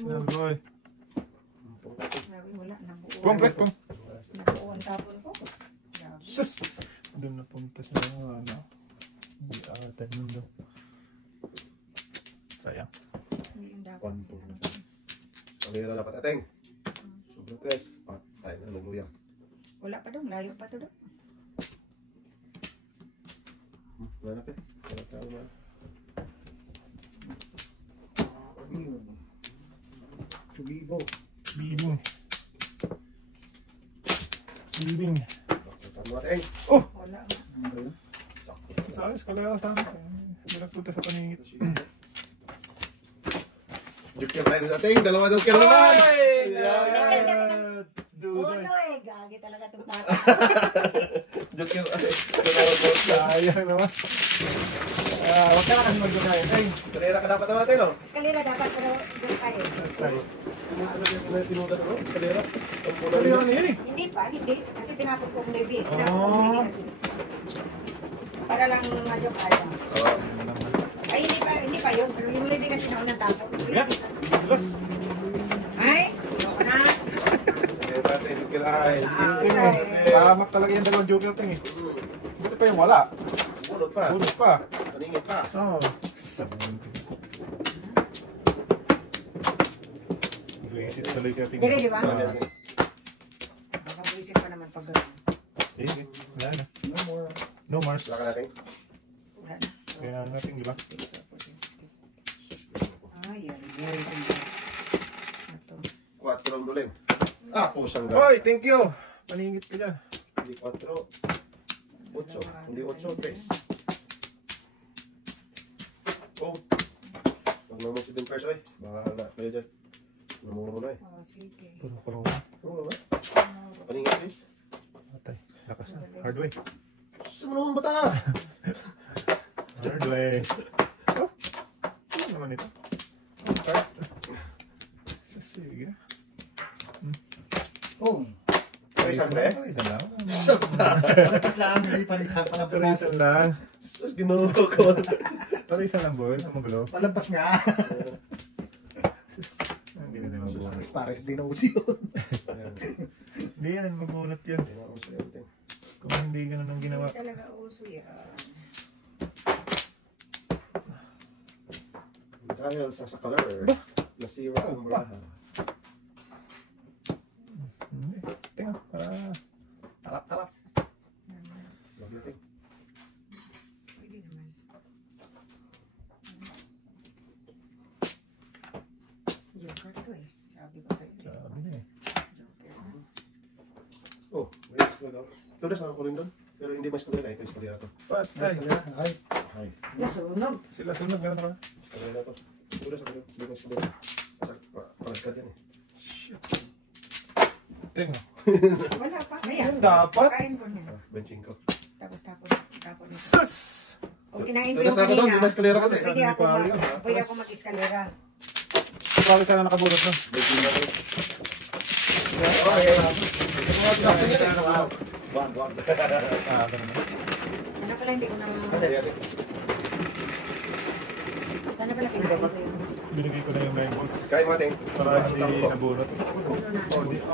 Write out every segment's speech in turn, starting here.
Boy. Wala, nabuo. Pong, break, pong. Nabuo ang tapon ko. Sus! Doon napunta sa ano. Hindi ata nun daw. Sayang. Kalera dapat ateng. Sobrang tres. Patay na naguyang. Wala pa daw, layo pa to daw. Wala na pe. Wala tayo na. Subibo. Bibing. Bibing. Tama ateng. Oh! Wala. Sa alis, kalera sa akin. Hindi nagpunta sa paningit. Joker tayo sa ateng. Dalawa joker naman. Uno eh, gagi talaga itong tata. Joker. Sayang naman. Huwag ka na mag-guna yun. Kalera ka dapat naman ateng no? Eskalera dapat pero doon tayo. Tinudas ako. Kalera. Kalera na yun eh. Hindi pa, hindi. Kasi tinapon ko ang lebi. Tinapon ko ang lebi kasi. Para lang ma-joke tayo. Ay, hindi pa yun. Pero yung lebi kasi naunang tapon. Plus. Ay, joke na. Joker ay. Salamat talaga yung dalawang joker ting eh. Buti pa yung wala. Bunot pa. Bunot pa. Paningit pa. Oo. Visit tuloy ka ting. Dire, di ba? Baka buisit pa naman pag gano'n. Eh, wala na. No Mars. Wala ka natin. Wala na. Kaya natin, di ba? Ay, very good. Ito. 4 ang duling. Ah, pusang Hoy, thank you. Paningit ka dyan. Hindi 4. 8. Hindi 8, 3. Oh. Huwag na mo si Don Perso eh. Bahala kayo dyan. Namuro na eh. Oh, sige. Puro. Namuro na. Paningin please. Patay. Lakas na. Hard way. Gusto mo naman bata? Hard way. Oh. Ano naman ito? Okay. Sige. Oh. Parisan ba eh? Parisan lang. Tapos lang, hindi parisan pa ng bulas. Parisan lang. Sus, ginoo ko. Parisan lang boy. Ang magulo. Palampas nga. Hindi na naman buwan. Pares din ako siya. Hindi yan. Magulat yan. Kung hindi ganun ang ginawa. Talaga uso yan. Dahil sa color, nasira ang braha. Tingnan. Talap. Magnating. Pwede naman. Joker to eh. Sabi ko sa'yo. Sabi na eh. Joker. Oh, may gusto daw. Tudas na ako rin doon. Pero hindi mas kulira. Ito yung kulira to. Patay. Ay. Ay, Nasunog. Sila sunod. Meron ka. kulira to. Tudas ako rin. Hindi mas kulira. Palaskat yan eh. Tingnan. Wala pa. Ayan. Dapat. Kain ko niya. Benching ko. Tapos tapon niya. Sus! O kinain ko Tudas yung na ako doon. Hindi kanina. mas kulira kasi. Pwede ako mag-eskalera. Bakit sana nakabulot na? Benching ko. Okay. Wag. Ganun na. Sana pala hindi ko na... Sana pala kinain ko yun. Binigay ko na yung memos. Kain mo ating. Para hindi nabulot. Uno na.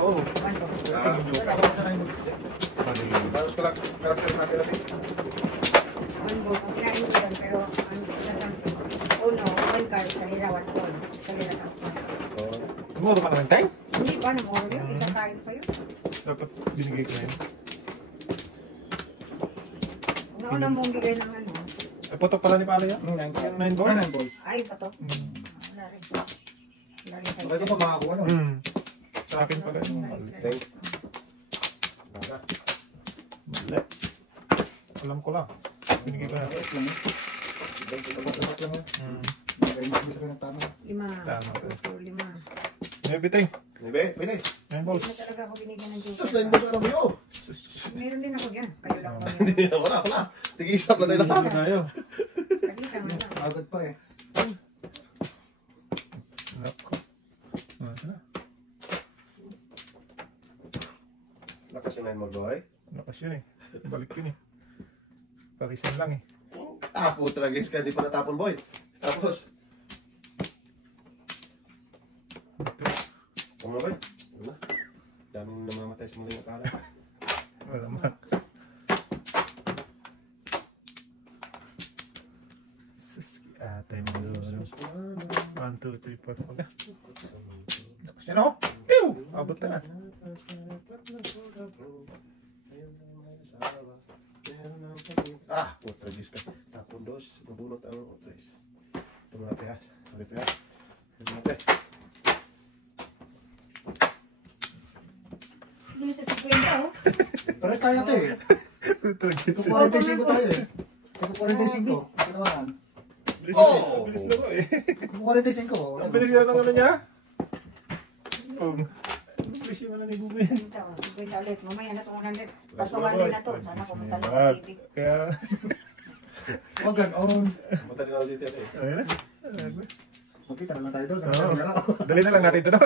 Oo. Ano? Baros ko lang. Karakter natin natin. One bowl. Ang kinain ko yun, pero ang nasang uno, one card, kanila one bowl. Eskalera sa ako. Tumuro ka naman tayo? Hindi ba namuro yun? Isang kain pa yun. Dapat binigay ko na yun. Una mong bigay ng ano. Putok pala ni Pala yan? 9 balls? Ay, pato. Wala rin. Wala rin sa Bakit isa. pa makakuha no? Sa akin pala yun. Thank. Baga. Mali. Alam ko lang. Binigay ko na. Lima. Tama. Lima. Nabiting. Nibe, pwede. 9 balls. Hindi talaga ako binigyan ng Sus, joker. lain mo sa alam mo. Meron din ako dyan. Kayo lang kami. Hindi, wala. Tig-isap na tayo Hindi lahat. tayo. Tag-isa nga lang. Agad pa eh. Nako. Lakas yung 9 more boy. Lakas yun eh. Balik yun eh. Parisan lang eh. Ah, putra guys ka, di pa natapon boy. Tapos, Tama ba? Ano na? Daming namamatay sa mga akala. Wala man. Saski atay mo doon. 1, 2, 3, 4. Huwag na. Tapos yan ako. Pew! Abot na. Ah, putra Diyos ka. Tapon dos, nabunot ang otres. Ito mga pehas. Mali pehas. Ito mga peh. Hindi sa 50, oh. Pares tayo ito eh. Ito 45 tayo eh. Ito 45. Ito naman. Bilis na ko eh. Ito 45. Ang bilis na ng ano niya. Bilis yung ano ni Bubi. Ito, 50 ulit. Mamaya na itong 100. Pasuwali na to. Sana pumunta na sa city. Kaya, Huwag ganon. Punta rin ako dito eh. ayun na. Magkita naman tayo doon. Dali na lang natin ito, no?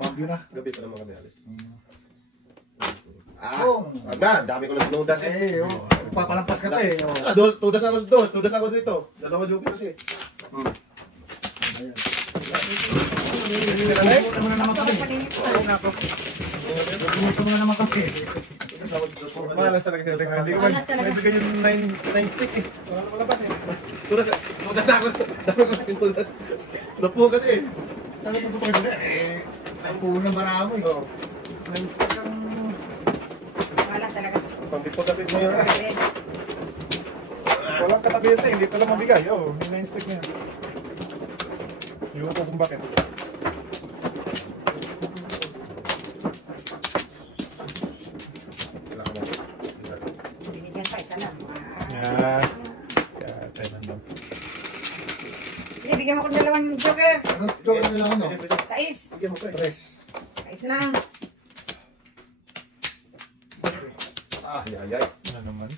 Bagyo na. Gabi pa naman kami alis. Oh. Agad, dami ko lang sinudas eh. Eh, papalampas ka pa eh. Ah, tudas ako dito. Dalawa joke kasi. Ayan. Ayan. Ito muna naman kami. Ito muna naman kami. Malas talaga siya. Hindi ko Malas talaga. hindi ganyan 9 stick eh. Wala na malabas eh. Tudas na ako. Dami ko lang sinudas. Napuho kasi eh. Sabi ko pa rin eh. Ang puno ng maramo eh. 9 stick ang... Malas talaga. Pampipot-tapit mo yun. Walang katabi ito eh. Hindi pala mabigay. Oo, yung 9 stick niya. Iwan ko kung bakit. Binigyan pa, isa lang. Yan. Kaya tayo nandun. Sige, bigyan mo ko ng dalawang joker. Ano? Joke na lang ano? Sais. Bigyan mo pa eh. Tres. Sais lang. Ah, yayay. Ano naman?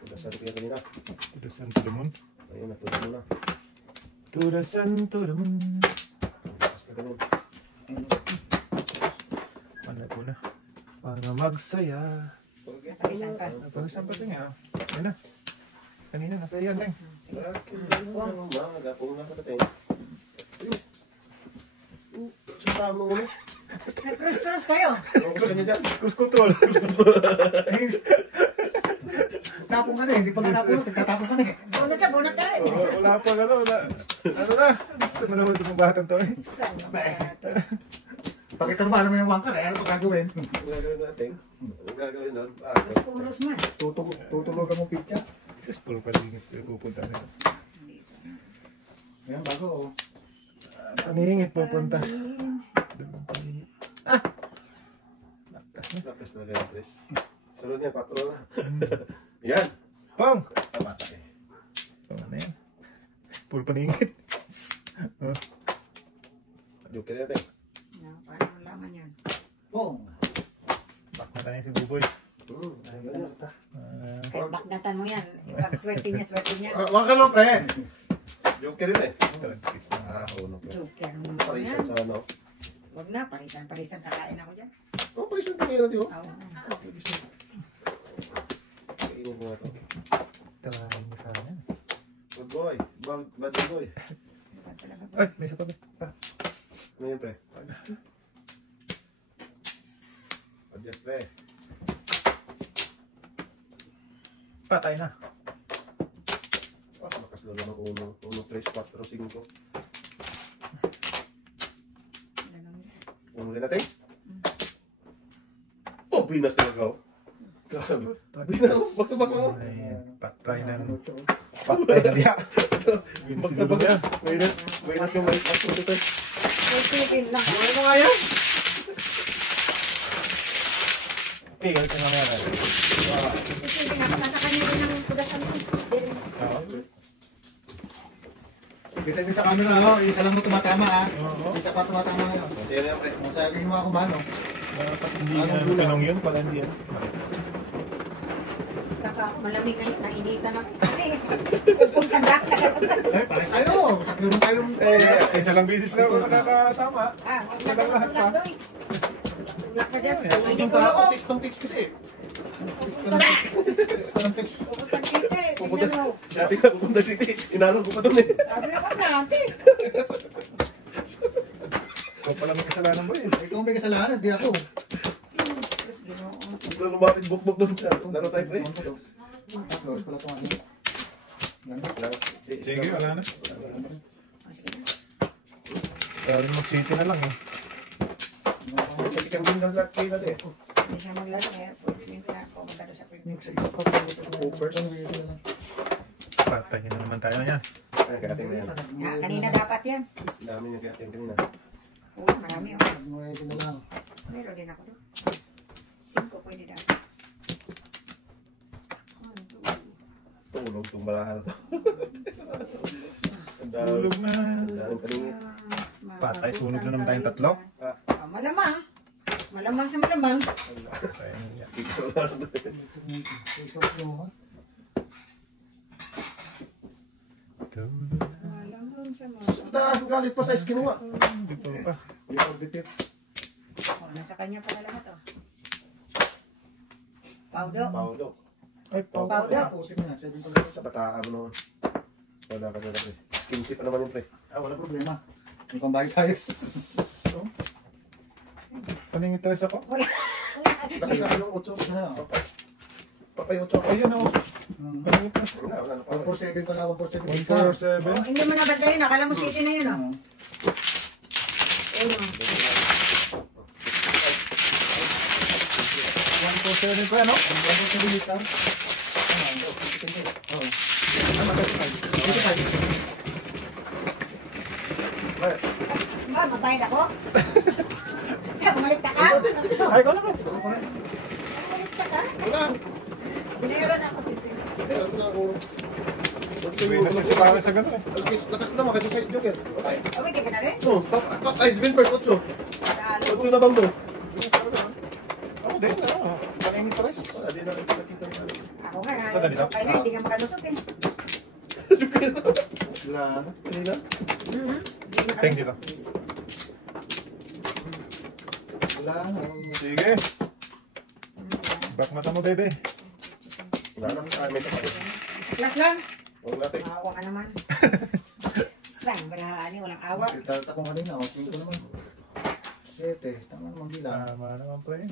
Tudas na rin kanina. To the sun, to the moon. Ayun, natuloy mo na. To the sun, to the moon. Basta ganun. Ano ko na? Para magsaya. Pag-isan pa. Para saan pa ito nga? Ayun na. Kanina, nasa iyan lang. Umaga, kung nakatating. Saan mo muna? Nag-cross-cross kayo. Ano gusto niya dyan? Cruise control. Tapong ka na eh. Hindi pa nga napulot. Tatapos ka na eh. Bunot sa bunot ka rin. Wala pa ano, wala. Ano na? Gusto mo naman itong batang to eh. Saan ba ito? Pakita mo alam mo yung wangkar eh. Ano pa gagawin? Ang gagawin natin? Ang gagawin nun? Puros man. Tutulugan mo pitya. Successful pa rin pupunta na. Ayan, bago oh. Paningit pupunta. Ah! Lakas na ganyan, Chris. Sunod niya, 4 na. Yan! Pong! Tabata eh. Oh, ano yan? Full paningit. Oh. Joke natin. Paano laman yan? Bong! Back na tayo si Buboy. Ayun. Kahit baknatan mo yan. Pag swerte niya. Wag ka no, pre! Joke rin eh. Tragis na. Uno, pre. Joker mo Parisan yan. sa ano. Huwag na, parisan. Kakain ako dyan. Oh, parisan tingin natin oh. Oo. Kainin mo nga ito. Talagang mo sa akin. Good boy. Bad boy. Diba talaga ba? Ay, may isa pa ba? Ano yun, pre? Adjust, pre. Patay na. Ah, lakas na lang ako. 1, 3, 4, 5. Uno rin natin. Oh, binas talaga oh. Grabe. Binas. Back-to-back ako. Ay, patay na. Ano to? Patay na diya. Back-to-back yan. Binas yung may pasok dito. Silipin lang. Ano nga yan? Tigil ka na meron. Silipin ako. Nasa kanya rin ng kudasan mo. Kita din sa camera oh. Isa lang mo tumatama ha. Oo. Isa pa tumatama ngayon. Sino yan, pre? Masagin mo ako ba no? Dapat hindi na tanong yun, pala hindi yan. Malamig na nainitan ako. Kasi kung sandak na Eh, pares tayo. Tatlo rin tayong... Isa lang bisis na ako nakakatama. huwag na tulak doy. Tulak ka dyan. Init Itong ulo ko. itong tics kasi. Pupunta dito eh. Pupunta. Tingnan mo. Dati ka pupunta city. Inanong ko pa doon eh. Sabi ako natin. Ikaw pala may kasalanan mo eh. Ikaw may kasalanan, di ako. Tapos ginoo. Wala lumapit bukbok doon. Laro tayo, pre. Tapos pala ito ano. Sige, wala na. Sige na. Galing mag-city na lang eh. Kasi kami ng lahat kayo na din. Hindi siya maglaro eh. Pwede na ako magkano sa pwede. Patayin na naman tayo niya. Ay, karating na yan. Kanina dapat yan. Dami yung karating kanina. Oo, marami oh. Meron din ako doon. 5 pwede dapat. 1, 2. Tulog itong balahan to. Ang dami. Tulog na. Ang daming paningit. Patay, sunog na naman tayong tatlo. Malamang. Malamang sa malamang. Patayin niya. Ito lang. Malamang sa malamang. Dahil galit pa sa kinuha. Dito pa. Oh, nasa kanya pala lahat oh. Paudo. Paulo. Ay, Paudo. Sa bataan mo noon. Wala ka na pre. 15 pa naman yung pre. Wala problema. May pambayad tayo. Paningin tayo sa ko. Kasi sa yung 8. Papay 8. Ayun o. Paningin pa. Wala na pa. 147 pala, 147. 147. Oh, hindi mo nabantayin. Akala mo city na yun oh. Ayun oh. 147 pa, no? 147 Ba, mabayad ako? Saan, bumalikta ka? Ay, ko na ba? Bumalikta ka? Wala. Binayaran ako. Wala ako. Sabihin na siya para sa gano'n eh. Lakas naman kasi size joker. Okay. Okay, ka na rin? No, ice bin first 8. 8 na bang mo? Oo, din. Paningin pa rin. Wala din na nakita mo. Ako nga, Sa dali lang? kaya nga, hindi ka makalusot eh. Wala. Kanina? Tingin dito. Wala. Sige. Back mata mo, bebe. Wala na. May kapatid. Class lang. Huwag natin. Maawa ka naman. Saan ba na walang awa? Talata ko kanina, okay ko naman. 7, tama naman bilang. Tama naman, pre.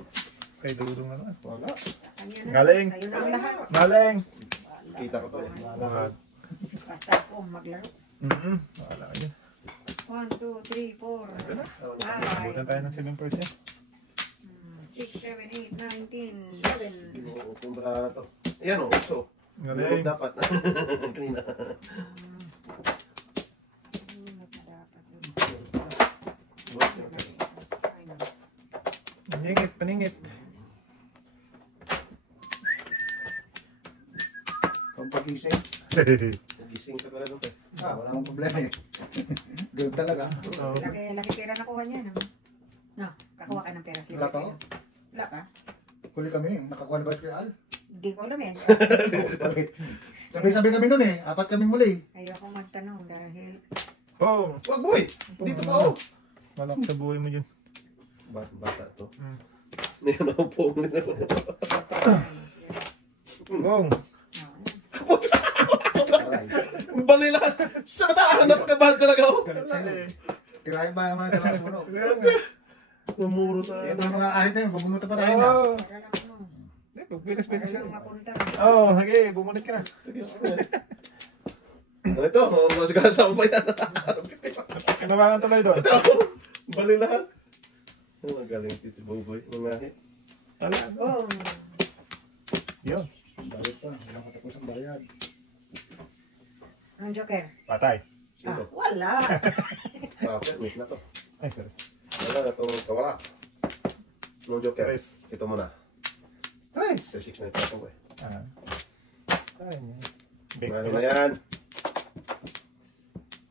Kay dulong na naman. Wala. Kanya na. Galing. Sa'yo na ang lahat. Maling. Kita ko to eh. Wala. Basta ako maglaro. Wala ka dyan. 1, 2, 3, 4, 5, Abutan tayo ng 7%. 6, 7, 8, 9, 10, 11. Kinukumbra to. Ayan o, 8. Galing. Dapat. Kanina. Paningit, paningit. Pampagising. Gising ka talaga to. Wala akong problema eh. Ganun talaga. Oo. Laki pera nakuha niya. No, kakuha ka ng pera. Wala pa ako. Wala ka? Huli kami, nakakuha na ba si Al? Hindi ko alam yan. Sabi kami nun eh, 4 kami muli. Ayoko magtanong dahil Oh, Wag boy! Dito pa oh! malak sa buhay mo dyan. Bata to. Hmm. May naupong nila. Gong. Bali lahat! Sa bataan! Napakabahal talaga oh! Galit sa'yo. Tirahin ba yung mga dalas mo no? Namuro tayo. Yan ang mga kahit na yun, bumunta pa tayo na. Oo. para lang ano. Pagbigas-bigas Para yan. lang mapunta. Oo, sige, bumalik ka na. Ano ito? Masigasa mo ba yan? Kinabangan tuloy doon. Bali lahat. Oh, magaling Tito Boboy. Mangahi. Wala. Oh, Yun. Bayad pa, walang katapos ang bayad. ang joker. Patay. Sino? Wala. Okay, miss na to. Ay, sorry. Wala na itong kawala. No joker. Tres. Ito muna. Nice. 6 na ito ko eh. Ay, big Ano na yan?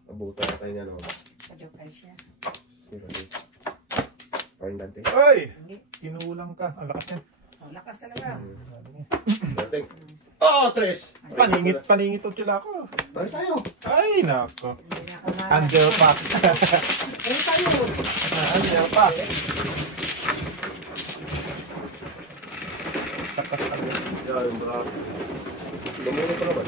Abutan na tayo niya no. Joker siya. 0-8. Parang dante. Ay! Hindi. Kinulang ka. Ang lakas yan. Ang lakas talaga. Dating. Oh, 3! Paningit o sila ako. Balik tayo. Ay, nako. Hindi na ako na. Angel Pack. Eh, tayo. Angel Pack. Takas tayo. Yan, baka. Lumunod pa naman.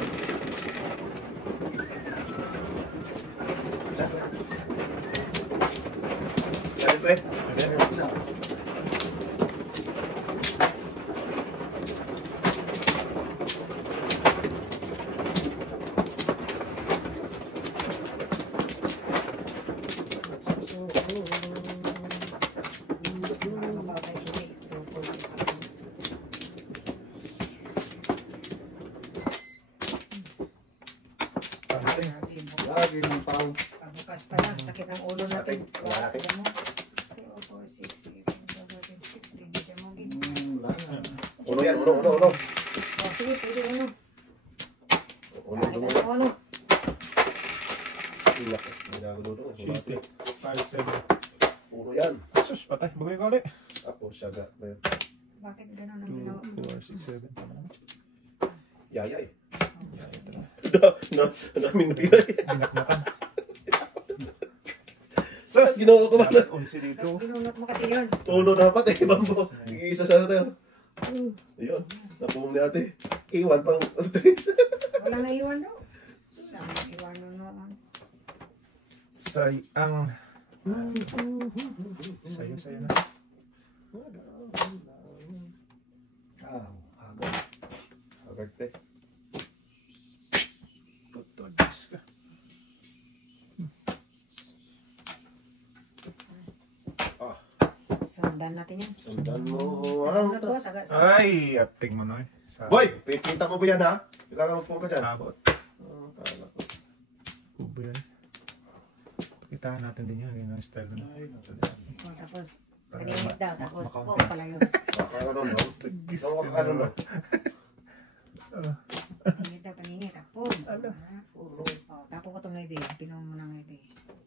Yan pre. Ayan, isa. Mababay siya. 2, 4, 6. Lagi ng pao. Pagbukas pa lang, sakit ang ulo natin. Wala natin. Tignan mo. 3, 4, 6, 7, 8, 9, 10, 16. Tignan mo, gin. Wala na. Uno yan, uno. Oh, sige, pwede uno. Uno, Kahit uno. ano, uno. Ilak. Minagulo. Shit. 5, 7. Uno yan. Sus, patay. Bagay ka ulit. Tapos siyaga. Bakit gano'n ang 2, ginawa? 4, 6, 7. Tama na. Yayay. Yeah, ito na. Namin napilay. Inak-nakan. Sus, ginawa ko ba na? 11 dito. Ginunot mo kasi yun. Uno dapat eh, bambo. Iisa sana tayo. Ayun, napuhong ni ate. Iwan pang tres. Wala na iwan daw. Saan iwan noon? Sayang. Sayo na. Agad. Agad pe. Putodis ka. Sundan natin yan. Sundan mo ang... Sundan ko, saga. Ay, apting mo na eh. Boy, pipita mo ba yan ha? Kailangan mo po ka dyan. Abot. Kala ko. Kubo yan. Pakitaan natin din yan. Yung style na. Oh, tapos, paninit daw. Tapos, Makaunti. oh, pala yun. Baka ano no? Tagis Ano ka ano no? Paninit daw, paninit. Tapos, Ala. oh, tapo ko itong maybe. Pinong mo ng maybe.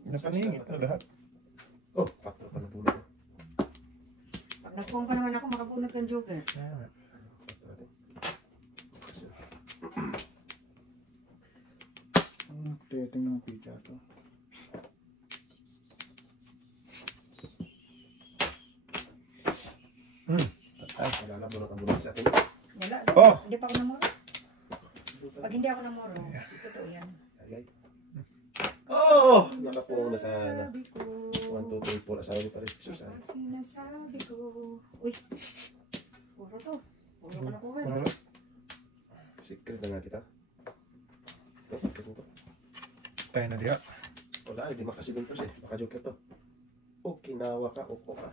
Napaningit na lahat. Oh, patro pa na pulo ko. Pag nagpong pa naman ako, makabunot ng joker. Ayan. Titingnan ng pizza to. Ay, wala na bunot ang bunot sa atin. Wala. Oh! Hindi pa ako namuro. Pag hindi ako namuro, totoo yan. Ay, ay. Oh! Nakapuhong na sana. Sabi ko. 1, 2, 3, 4. Asawa niyo pa rin. Sus, ay. Pag sinasabi ko. Uy. Puro to. Puro ko na po. Wala. Secret na nga kita. Ito, secret mo to. Tayo na diya. Wala, hindi makasiluntos eh. Baka joker to. Okinawa ka, opo ka.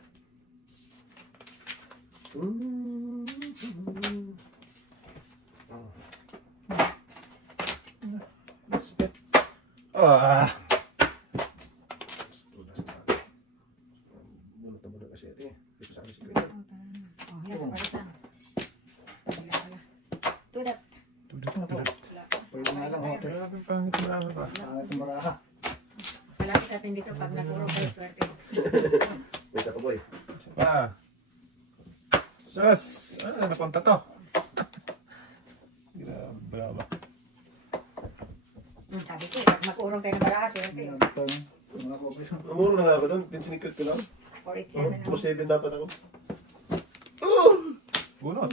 Ah! Bunot na bunot kasi ito eh. Dito sa akin secret. Oh, yan. Para saan? Wala pala. Tudat. Tudot. Pwede nga lang, hote. Grabe pangit na ano ba? Pangit ng baraha. Palagi natin dito pag naguro kayo swerte. Wait ako boy. Pa. Sus! Ano na napunta to? Grabe ba? Sabi ko, pag mag-urong kayo ng baraha, swerte. Ayan, ito, mga kopi. Namuro na nga ako doon. Pinsinikret ko lang. 487 na. Plus 7 dapat ako. Oh! Bunot.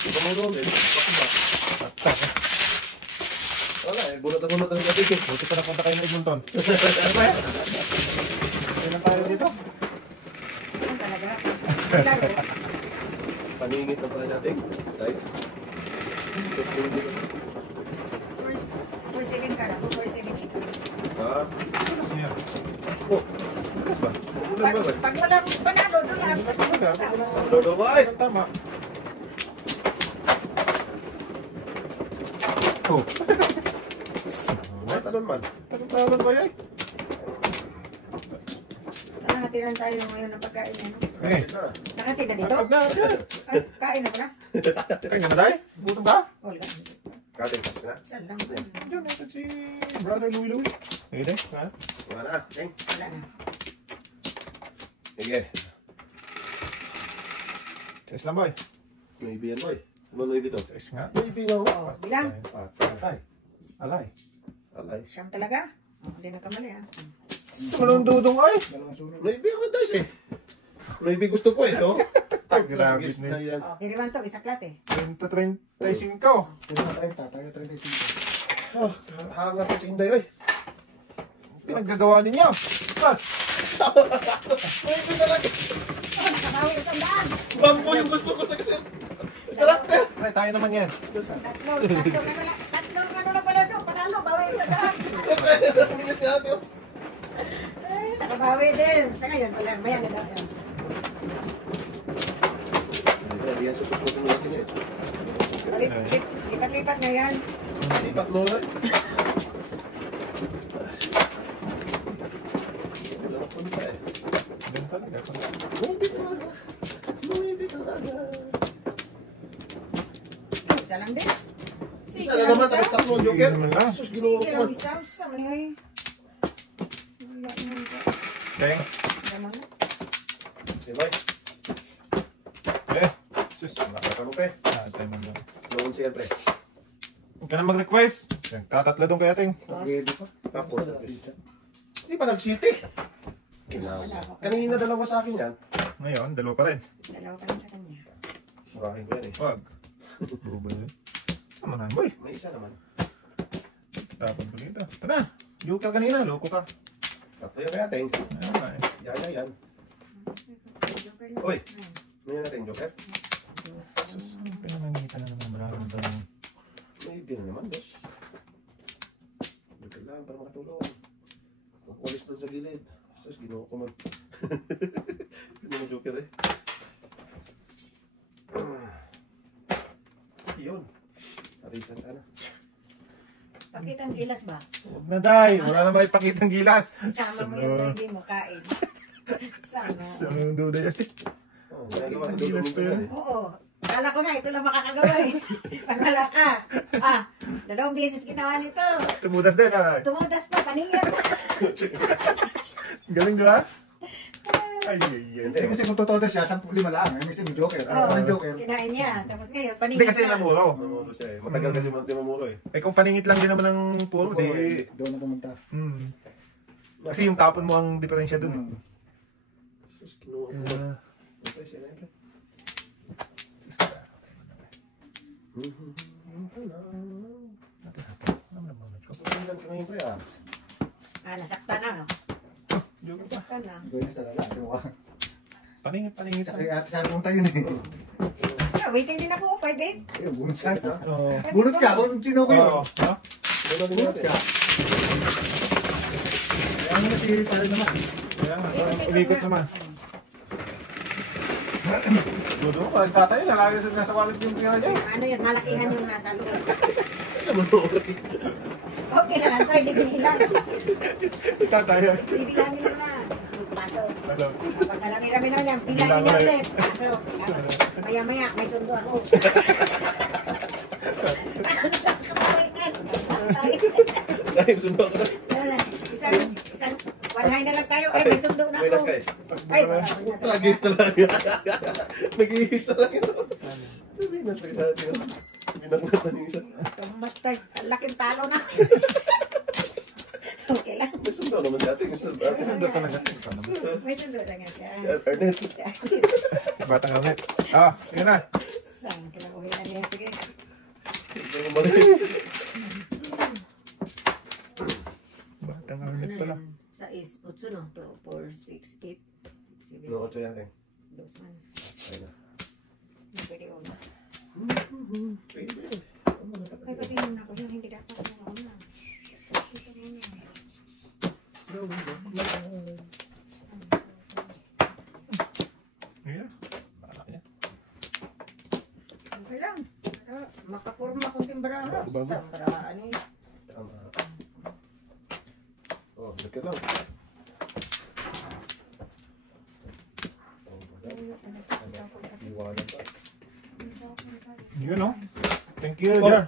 Ipamuro din. Atak. Wala eh. Bunot na bunot ang gabi ko. Buti pa napunta kayo ng Edmonton. Ano ba yan? Kailan tayo dito? Yan talaga. Laro. Paningit na pala sa ating size. Just do it. 4-7 ka na. 4-7 Ah. Ano siya? Oh. Ano ba? Ulan ba ba? Pag wala mong panalo, doon lang. Dodo ba? Tama. Oh. Ay, talon man. Anong tawag ba yan? Sana natiran tayo ngayon ng pagkain. Ano? Eh. Nakatid na dito? Agad na. Ay, kain na ba na? Kayo na tayo? Gutom ka? Wala. Katin ka na. Saan lang? Diyan natin si Brother Louie Louie. Pwede, ha? Wala na. Cheng. Wala na. Sige. Cheers lang, boy. Maybe yan boy. Ano na dito? Cheers nga. Maybe na ako. Oh, bilang. Patay. Alay. Alay. Siyam talaga? Oh, hindi na kamali ha. Sa malong dudong ay. Dalawang sunod. Maybe ako guys eh. Maybe gusto ko eh. No? Grabe Tragis na na yan. Oh, kiriwan to, isaklat eh. 35. Pwede na 30, tayo 35. Oh, hanga ko sa Inday eh. Pinaggagawa ninyo. Bas! Maybe talaga. Nakabawi sa sandaan. Bambo yung gusto ko sa kasi. Karakter. Ay, tayo naman yan. Tatlong ano na pala doon. Panalo, bawi sa sandaan. Pilit niya ate. Nakabawi din. Sa ngayon pala, maya na daw yan. Hindi yan susuputin natin eh. Lipat-lipat na yan. Lipat mo na. Wala na punta eh. Ganun talaga. Maybe talaga. Maybe talaga. Isa lang din. Isa na naman, tapos tatlong joker. Sige naman lang. Sus, ginawa ko Sige man. lang isa. Sa manihay. Wala naman ka. Deng. Naman. Sibay. Sus. Nakakano pa eh. Tayo naman lang. Noon siyempre. Huwag ka na mag-request. Tatatlo doon kaya ting. Pwede pa. Tapos, hindi pa nag-city. Kinawa. Kanina dalawa sa akin yan. Ngayon, dalawa pa rin. Dalawa ka lang sa kanya. Murahin ko yan eh. Wag. Bubal yun. Naman boy. May isa naman. Tapon ko dito. Tara. Joke ka kanina. Loko ka. Tatlo yung natin. Ayun nga eh. Yan. Uy. Ano yan natin, joker? Sus. Pinamangita na naman. Maraming tanong. Maybe na naman, boss. Joker lang para makatulong. Kung ulis doon sa gilid. Sus, ginawa ko man. Hindi naman joker eh. Yun. Arisan ka na. Pakitang gilas ba? Huwag na day. Wala na ba ipakitang gilas. Sama mo yun na hindi mo kain. Sama. Sa duda yan. Oh, ginagawa ko Gilas doon to yan. Oo. Kala ko nga, ito lang makakagawa eh. Pag wala ka. Ah, 2 beses ginawa nito. Tumudas din ha. Tumudas pa, paningin. Galing di ba? Ay, ay, ay. Hindi kasi kung totoo siya, 10-5 lang. May isang joker. Oo, Ang joker. kinain niya. Tapos ngayon, paningin Hindi kasi namuro. Mamuro siya eh. Matagal kasi mamuro eh. Eh kung paningit lang din naman ng puro, di... Doon na pumunta. Kasi yung tapon mo ang diferensya dun. Sus, kinuha ko man. Okay, siya na yun. Pagkakilan ka ngayon pre ah. Ah, nasaktan na, no? Joke pa. Nasaktan na. Doon talaga. Paningit Sa lang. kaya ate saan punta yun eh. Ah, waiting din ako, 5 8. Ayun, bunot saan ka. Oo. Bunot ka, kung sino ko yun. Oo. Ha? Wala din Bunot natin. ka. Kaya ano si pare naman. Kaya nga, umikot naman. Dudo ko, kasi tatay, lalaki sa nasa wallet yung pera niya. Ano yun, malakihan yung nasa loob. Sa manuro. Okay na lang tayo, dibililan. Tatay. Dibililan nila na. Pasok. Ano? Kapag nalami-rami na yan, bilang niya ulit. Pasok. Maya-maya, may sundo ako. Dahil sundo ka na. Isang walahay na lang tayo. Ay, may sundo na May ako. nas ka eh. Ay, wala. Tragis talaga. Nag-iisa lang ito. May nas ka natin. Binaknatan yung isa. Tumatay. Laking talo na. Okay lang. May sundo naman dati. May sundo. Sundo talaga. May sundo na nga siya. Si Arnett. Batang gamit. Ah, yun na. Saan? Kinakuhin na niya. Sige. Hindi ko malis. Batang gamit pala. 6, 8, no? 2, 4, 6, 8, 7, No, 8 yan eh. 2, 1. Ayun na. Pwede una. Pwede. Ay, pati yun ako. Yun, hindi dapat yung una. Ito na yun. Yun. Balak niya. Okay lang. Makapurma kong timbrahan. Bago. Sambraan eh. Tama. Oh, dikit lang. Iwanan pa. Yun no? Thank you, Oh. Jar.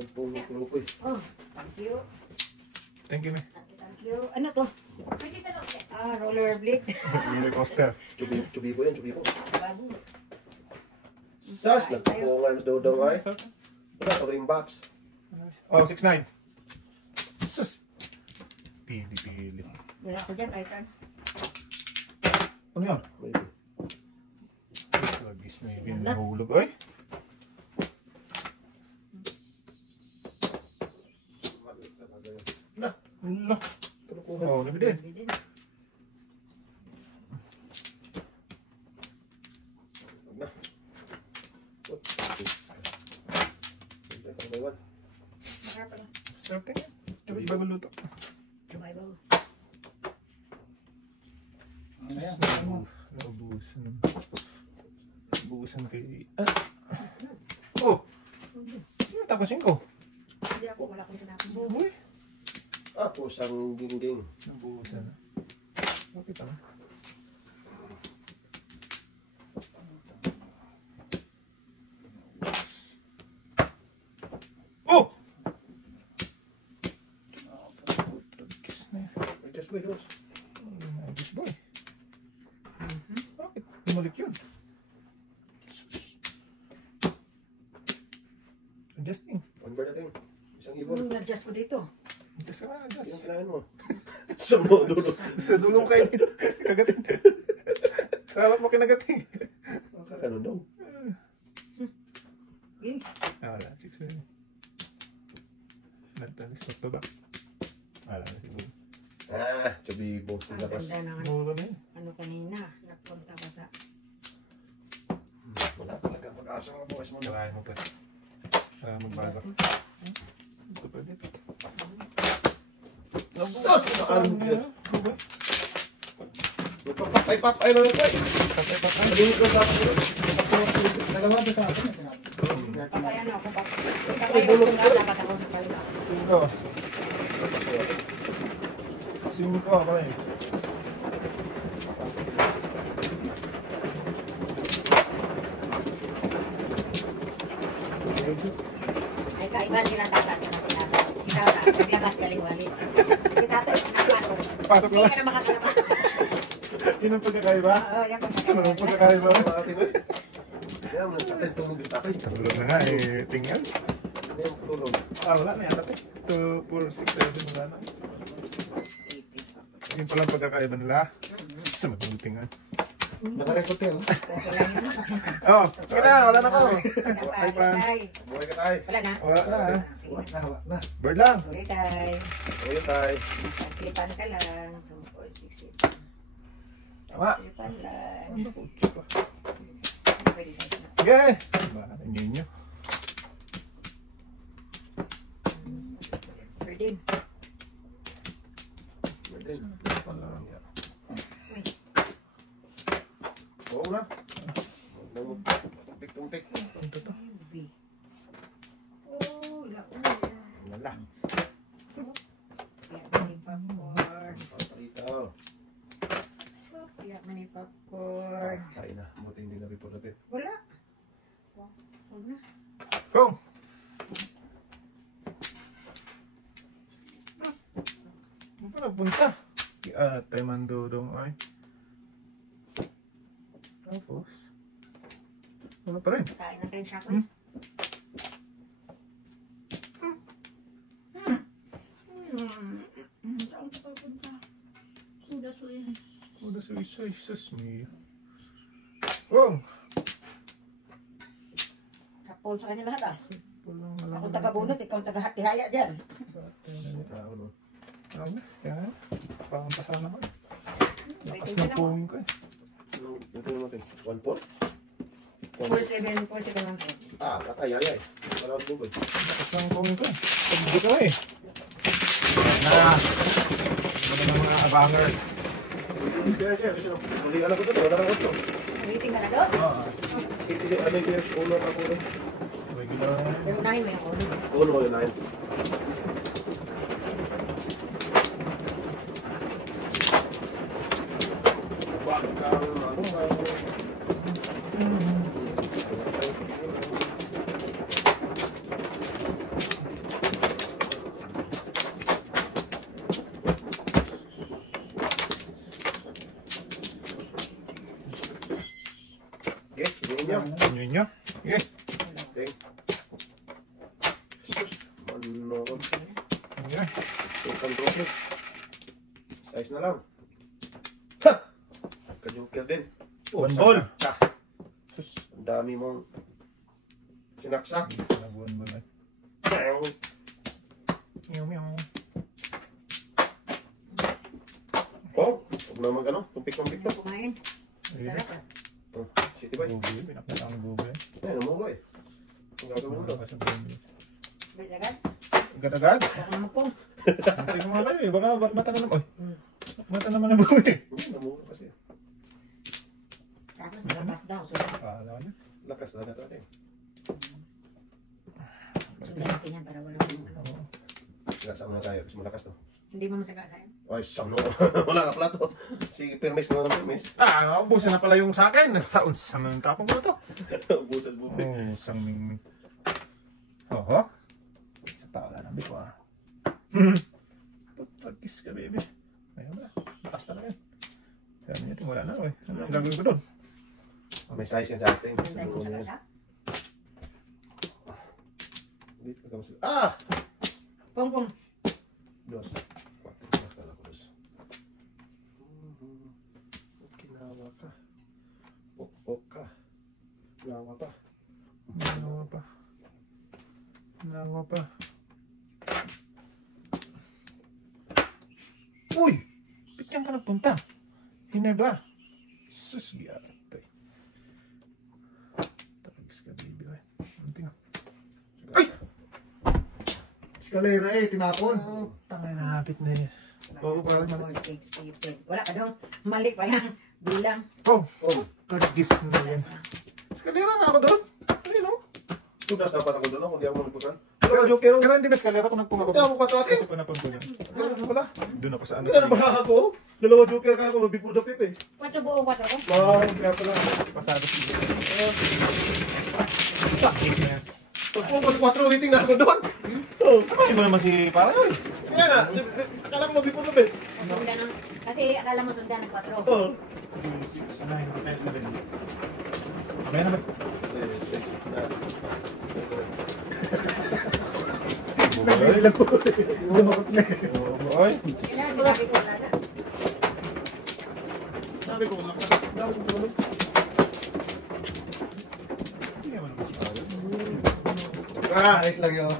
Ang puno ko eh. Oh, thank you. Thank you, me. Thank you. Ano to? Ah, rollerblade. Roller coaster. Chubi ko yan, chubi ko. Bago. Sas, nagpupungan daw ay. Wala pa rin box. Oh, 6'9". Sus. Pili. Wala ko dyan, iPad. Ano yun? Maybe. Lagis na yung nahulog. Oy. Mali talaga yun. Na, Wala. Kalukuhan. Oh, labi din. Hindi din. Na. Hindi ka may one. Masarap pala. Sarap ka yan. Sarap bago luto. Sumaybaw. Ano yan? Ano mo? Naubusan. Naubusan kay... Oh! Tapusin ko. Hindi ako, wala akong tinapos. Buboy. Pusang gingging. Naubusan. Bakit ah? Oh! Kiss na yan. May just wait, Ross. Nagis boy. Bakit? Bumalik yun. Adjusting. One bird natin. Isang ibon. Nag-adjust ko dito. Adjust ka na, Yung adjust. kinain mo. Sa mo, dulo. Sa dulong kayo dito. Kagating. Sa harap mo kinagating. Kakano daw. Okay. Wala, 6 na. Nagtalis na ba? Wala na siguro. Chabibo. Ang ganda ng Mura na yun. ano kanina. Nagpunta ka sa... Wala talaga pag-asa mga boys mo. Kalahin mo pa. Para magbago. Ito pa dito. Sus! Nakalong yun. Papay lang ito. Malimit lang sa akin. Dalawa ba sa akin? Papay ano ako pa. Papay bulong nga dapat ako sa pala. 5. 5 pa eh. Ay kaiba nila tata at si tata. Si tata, naglabas galing wali. Si tata, nakapasok. Pasok Hindi na. ka na makakalabas. Yun ang pagkakaiba? Oo, yan pag Saan ang pagkakaiba? Mga ate ko eh. Kaya mo nagtatay tulog yung tatay. Tulog na nga eh. Tingnan. Kaya mo tulog. Wala na yata. 2, 4, 6, 7. Wala na. Yun palang pagkakaiba nila. Sa magandang tingnan. Nakarecord tayo. Oh, sige na. Wala na ko. Ay, tay. Buhay ka tay. Wala na. Wala na. Wala na. Bird lang. Ulit tay. Buhay tay. Klipan ka lang. 2, 4, 6, 7. Tama. Klipan lang. Ano ko? Chupa. Pwede sa isa. Sige. Bakit nyo? Pwede. Wala. Oo na. Tumpik-tumpik. Ito to. B. Oh, launa. Wala. Kaya mani popcorn. Papalitaw. Kaya mani popcorn. Tayo na. Buti hindi na report natin. Wala. Huwag na. Go! Ano pa nagpunta? Tayo mandudong ay. Tapos. Wala pa rin. Kain natin siya ko. Saan ka papunta? Suda-suya. Wala sa isa. Sus me. Oh! Kapol sa kanya lahat ah. Walang Ako taga-bunot, ikaw taga-hatihaya dyan. Tao no. Ano? Yan. Pampasa naman. Lakas Waiting ng ka na. puwing ko eh. Ito yung natin. 1-4? 4-7 lang po. Patay. Ayay. Wala ang bugod. Lakas ng puwing ko eh. Pagdi ko eh. Na! Ano na mga abangers? Kaya siya. Kasi muli alam ko ito. Wala lang ito. Waiting ka na doon? Oo. Sige, ano yung ulo at ulo? Regular na yan. Pero unahin mo yung ulo. Ulo ko yun ayun. Okay, tingin nyo. Yun nyo. Okay. Okay. Manong. Okay. Isang trophy. Size na lang. Ha! Kanyungkir din. One ball. Ha! Ang dami mong sinaksak. Nabuhan mo na. Meow meow. Huwag na mag-ano, tumpik-tumpik to. Kumain. Sarap ah. Oh, City Boy. Google, pinakita ang Google. Ayan, umulo eh. Ang gagawin mo to. Bilagad. Agad-agad? Baka naman po. Hindi ko mga kayo eh. Baka mata na naman. Oy. Mata naman ang buhay. Namulo kasi. Tapos malakas daw. Alam niyo. Lakas na natin. Sundan natin yan para walang ano. Nasa muna tayo, kasi malakas to. Hindi mo masagasayan. Ay, saan no? Wala na pala to. Sige, permis na lang permis. Ubusan na pala yung sa akin. Saan yung tapong ko na to? Ubusan buti. Oh, sang mingming. Oho. Isa pa wala nang biko ah. Pagkis ka baby. Ayun na. Lakas talaga yun. Sabi niya wala na eh. Ano ang gagawin ko doon? May size yan sa atin. Sundan mo sa kasa. Dito ka masig. Ah! Pong. Dos. Quatro. Nakala ko dos. Kinawa ka. Pok ka. Nawa pa. Nawa pa. Nawa pa. Uy! Bigyan ka nagpunta. Hineba. Sus, giyate. Tagis ka, baby. Anting ah. Ay! Eskalera eh, tinapon. Tangay na habit na yun. Oo, parang naman. 4, 6, 8, 10. Wala ka dong. Mali pa lang. Bilang. Oh! Tagis na yan. Eskalera nga ako doon. Ayun o. Tunas dapat ako doon, kung di ako magpusan. Pero joker, Kaya hindi ba eskalera kung nagpunga ko? Ito ako katrate. Kasi panapon ko yan. Ano pala? Doon ako sa ano. Ano ba ako? Dalawa joker ka ako, before the pip eh. 4 buo, 4 ko. Kaya pala. Pasado siya. Tagis na yan. Pag 4 hitting na ako doon. Oh. Ano mo naman si Parang? Kaya nga, akala ko before the pip. Sundan nun. Kasi akala mo sundan ng 4. Oh. Sanayin ko kayo na rin. Mamaya naman. Nabibilang ko. Dumakot na eh. Oy. Kailangan sinabi ko wala na. Sabi ko, lakas. Dami ko tulog. Hindi naman ako si Parang. Ayos lang yun.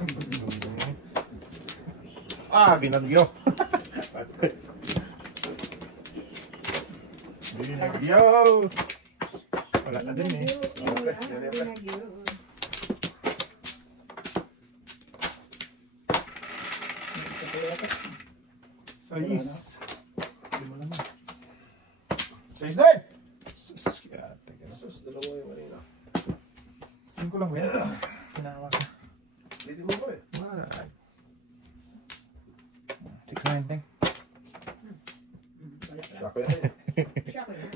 Binagyo. Binagyo. Wala na din eh. Sais. Hindi mo naman. Sais din! Sus, kaya teka lang. Sus, dalawa yung kanina. 5 lang yan. Tinawa ka. Dito mo ko eh. Wala. 6.90. Sako yan eh.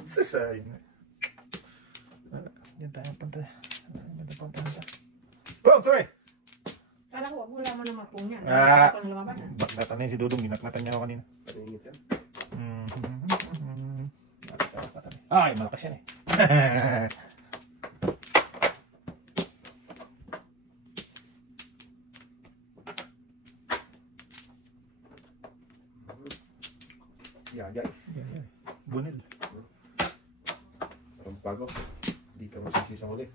Sasay na. Yan tayo punta. Yan tayo punta. Oh, sorry! Kala ko, wala mo naman po niya. Ah. Pang lumaban. Baklatan na yun si Dudong. Ginaknatan niya ako kanina. Paningit yan. Ay, malakas yan eh. Yagay. Bunil. Parang bago. Hindi ka masisisi sa huli.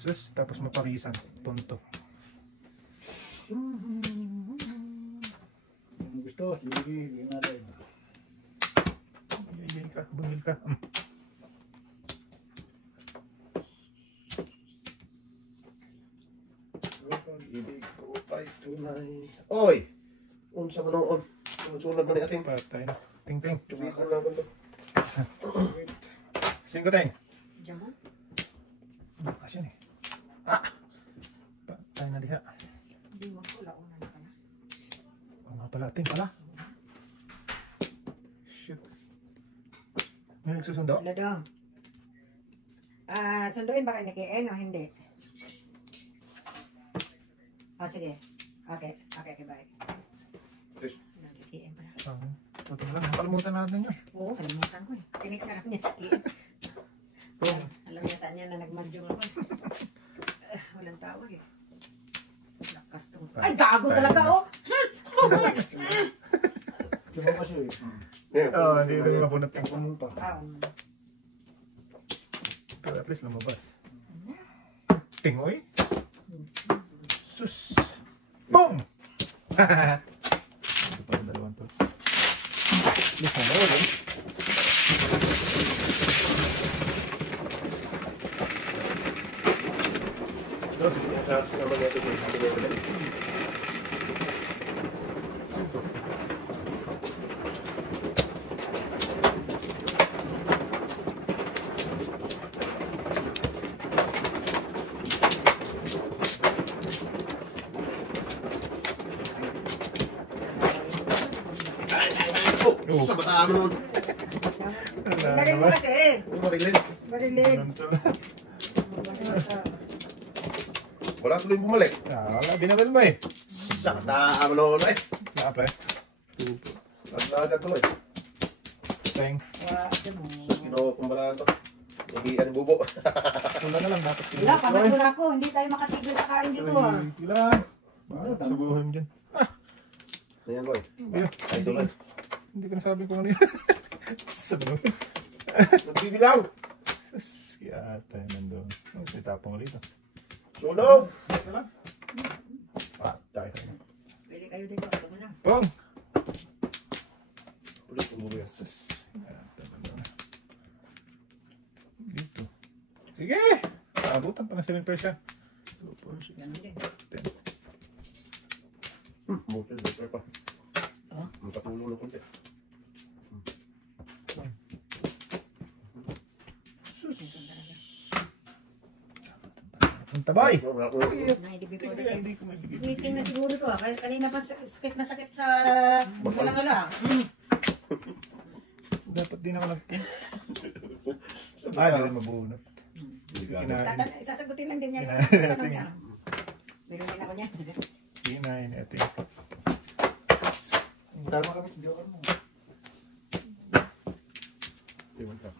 Sus, tapos mapakisan. Tonto. Kung gusto, sige natin. Yan ka, bunil ka. Ibig ko ay tunay. Oy! Unsa mo noon? Sunod mo ni ating. Patay na. Ting-ting. Tuwi ko na ba ito? 5 teng. Diyan mo? Malakas yan eh. Patay na diha. Hindi mo ko, launa na pala. Oo nga pala, ting pala. Shit. May nagsusundo? Wala daw. Sunduin ba kayo ni KN o hindi? Sige. Okay, bye. Chris. Yan si KN pala. Tutok lang, nakalimutan natin yun. Oo, kalimutan ko eh. Tinig sa niya si KN. Alam yata niya na nagmadyong ako. Walang tawag eh. Lakas tong... Ay, gago talaga oh! Diba kasi Oo, hindi rin mabunot yung pumunta. pero at least lumabas. Tingoy? Sus! Boom! Ito pa yung dalawang tools. Bilis na daw eh. Terus, saat namanya itu sa bataan mo nun. Galing mo kasi. Marilin. Marilin. Wala tuloy bumalik. Wala, binabal mo eh. Sa bataan mo nun eh. Apa? Naglagan tuloy. Thanks. Kinukumbarahan to. Nagian yung bubo. Wala na lang dapat. Wala, pagod na ako. Hindi tayo makatigil sa kain dito ah. Wala. Subuhin dyan. Ayan boy. Ay tuloy. Hindi ko nasabi kung ano yun. Sabaw. Nagbibilang. Kaya tayo nandun. Itapong ulit. Sunog. Isa lang. Patay. Pwede kayo dito. Ito mo na. Pong! Ulit tumulo yan. Dito. Sige! Abutan pa na silang Persia. Ganun din. Butil, butil pa. Magkatulong na kunti. Ang tabay! Hindi ko meeting na siguro to ah. Kaya kanina pa sakit na sakit sa galangala. Dapat din ako nagpun. Dahil mabunot. Sasagutin lang din niya. Meron din ako niya. Kinain ito yung Tama kami, hindi ako mo. Iwan ka.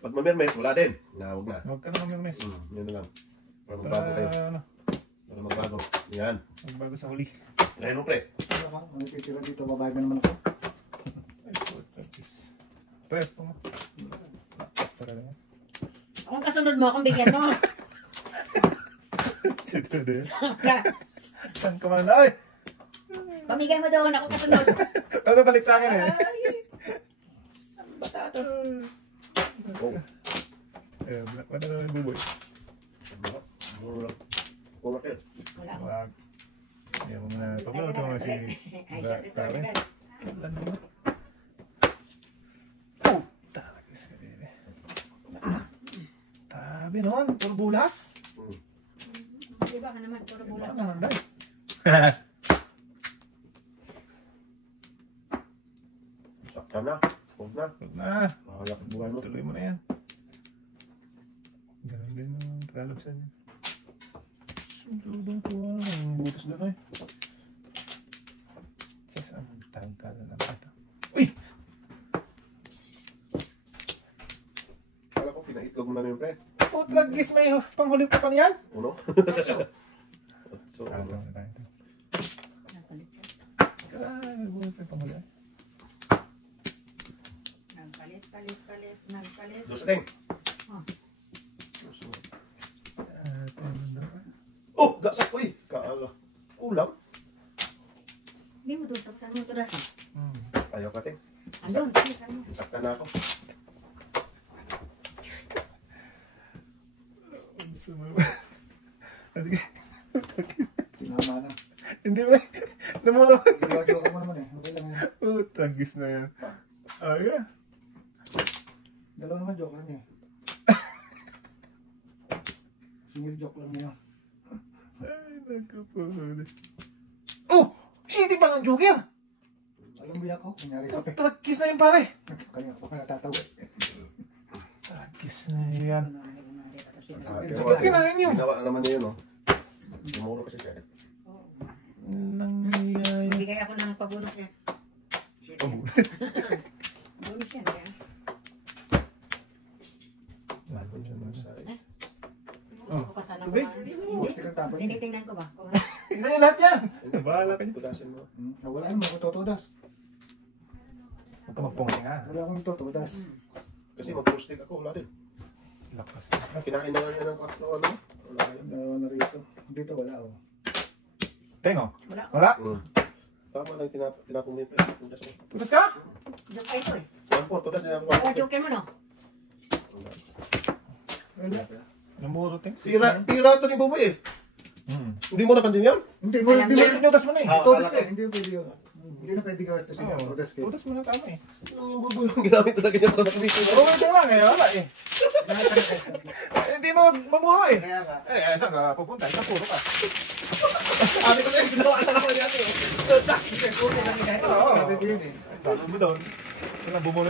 Pag mamirmes, wala din. Huwag na. Huwag ka na mamirmes. Yan na lang. Para magbago kayo. Para magbago. Yan. Magbago sa huli. Try mo pre. Ano titira dito, babae na naman ako. Pre, mo. Akong kasunod mo, akong bigyan mo. Sito din. Saan ka man? Ay! Pamigay mo doon, ako kasunod. Ano balik sa akin eh? Saan ba tato? Oh. Eh, wala na yung buboy. Kumak yan. Wala ako. Wag. Ayaw mo na. Pagluto mo si... Ay, sorry, sorry. Wala naman. Takis ka din eh. Tabi noon, puro bulas. Di ba ka naman, puro bulat Wala na. naman dahil. Sakta na. Huwag na. Huwag na. Makalakad buhay mo. Tuloy mo na yan. Ganun din yung Tagalog sa niya. Sundudong ko ang butos na eh. Sa saan tangkal na lang ito. Uy! Kala ko pinaitlog mo na yung pre. Putragis may panghuli pa pang yan. Uno? So, Ano ano? na tayo. Nagpalit siya. Butos pa panghuli. Nagpalit. Dusting. Oh. Oh! Gasak! Uy! Kaala. Ulam? Hindi mo doon, saan mo tulas? Ayaw ka, ting. Andun, saan mo? Sakta na ako. Sige. Tinama na. Hindi ba? Namuro. Ginagawa ko mo naman eh. Okay lang yan. Tagis na yan. Aga. Dalawa naman joke lang eh. Single joke lang yun. Ay, nagkapahuli. Oh! Shit, ba ng joker? Alam mo yan ako, kunyari kape. Tagis na yan, pare. Kaya ako natatawa. Tagis na yan. Kinain niyo. Ginawa naman niya yun, no? Tumuro kasi siya. Nangyayari. Bigay ako ng pabonus niya. Bonus yan, kaya. Gusto ko pa sana Gusto kang tapon niya. tinitingnan ko ba? Isa yung lahat yan. Bahala ka niyo. Tudasin mo. Wala naman ako totodas. Huwag ka magpungi nga. Wala akong totodas. Kasi mag-postig ako, wala din. Lakas. Kinain na nga niya ng 4, ano? Wala yun. Na rito. Dito wala oh. Tengo. Wala. Wala. Tama lang, tinapong mo yung pera. Tudas mo. Tudas ka? Joke kayo ito eh. 1-4, tudas niya ako. O, joke mo no? Wala. Namuro, Teng. Tira ito ni Buboy eh. Hindi mo napansin yan? Hindi mo Alam hindi niya. mo. Tinudas mo na eh. Todas ka eh. Hindi pwede yun. Hindi na pwede gastos yun. Oo. Todas ka. Tudas mo na tama eh. Yung Buboy yung ginamit talaga niya para nakabisi mo. Oo, hindi nga eh. Wala eh. Hindi mo mamuro eh. Kaya nga. Saan ka pupunta? Isang puro ka. Sabi ko sa'yo, ginawa na naman yan eh. Oo. Pwede yun eh. Talo mo doon. Kailan bumulo